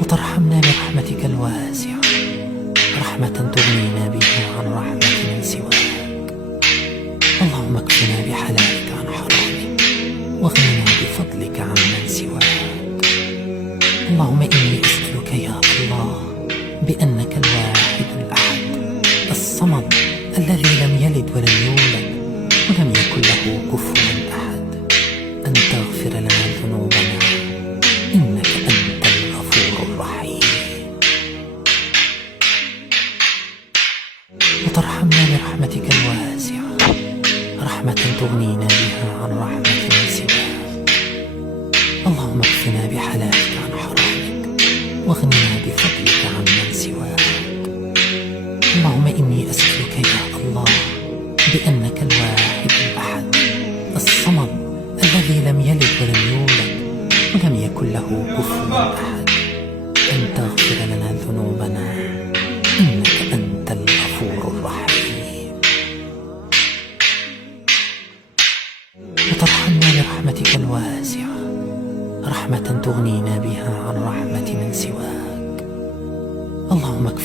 وترحمنا برحمتك الواسعة رحمة تغنينا بها عن رحمة من سواك. اللهم اكفنا بحلالك عن حرامك واغننا بفضلك عن من سواك. اللهم إني أسألك يا الله بأنك الواحد الأحد الصمد الذي لم يلد ولم يولد ولم يكن له كفوا أحد أن تغفر لنا ذنوبنا إنك أنت الغفور الرحيم. وترحمنا برحمتك الواسعة رحمة تغنينا بها عن رحمة من سواك. اللهم اكفنا بحلالك عن حرامك واغننا بفضلك عن من سواك. اللهم إني أسألك يا الله بأنك الواحد الأحد الصمد الذي لم يلد ولم يولد ولم يكن له كفوا أحد أن تغفر لنا ذنوبنا إنك أنت الغفور الرحيم. وترحمنا برحمتك الواسعة رحمة تغنينا بها عن رحمة من سواك. اللهم اكفنا